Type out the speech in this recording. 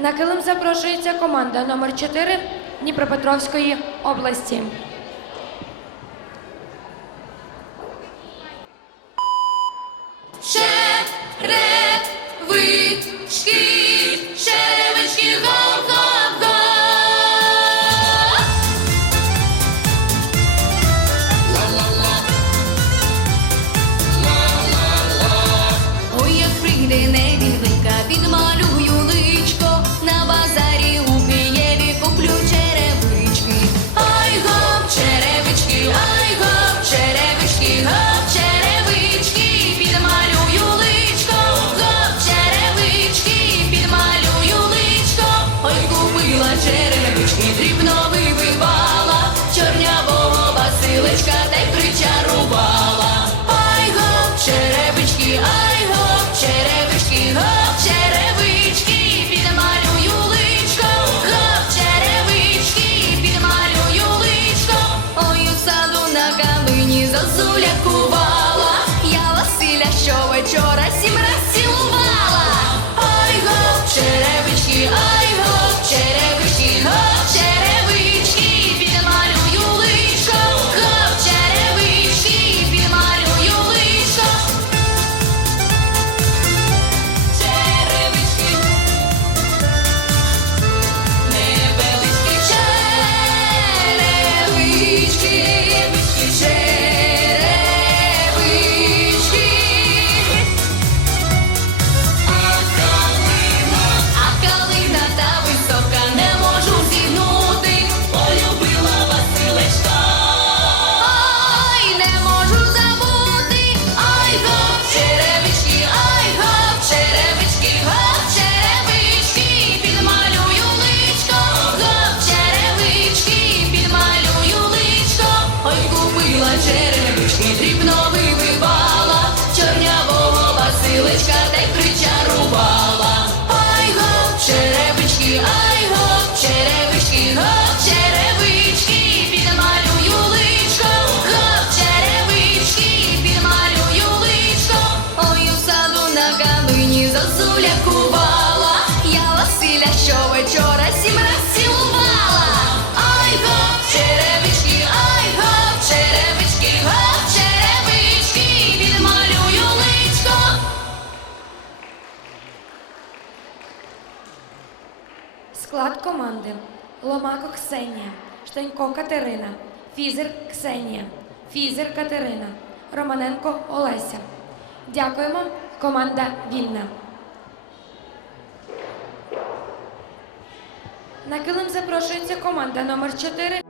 На килим запрошується команда номер 4 Дніпропетровської області. Черевички, черевички, дрібно вибивала, чорнявого Василечка та й причарувала. Ай гоп, черевички, ай гоп, черевички, гоп, черевички, підмалюю личко, гоп, черевички, підмалюю личко. Ой, у саду на калині зозуля кувала, я Василя щовечора черевички, ай Склад команди: Ломако Ксенія, Штанько Катерина, Фізер Ксенія, Фізер Катерина, Романенко Олеся. Дякуємо. Команда вільна. На килим запрошується команда номер 4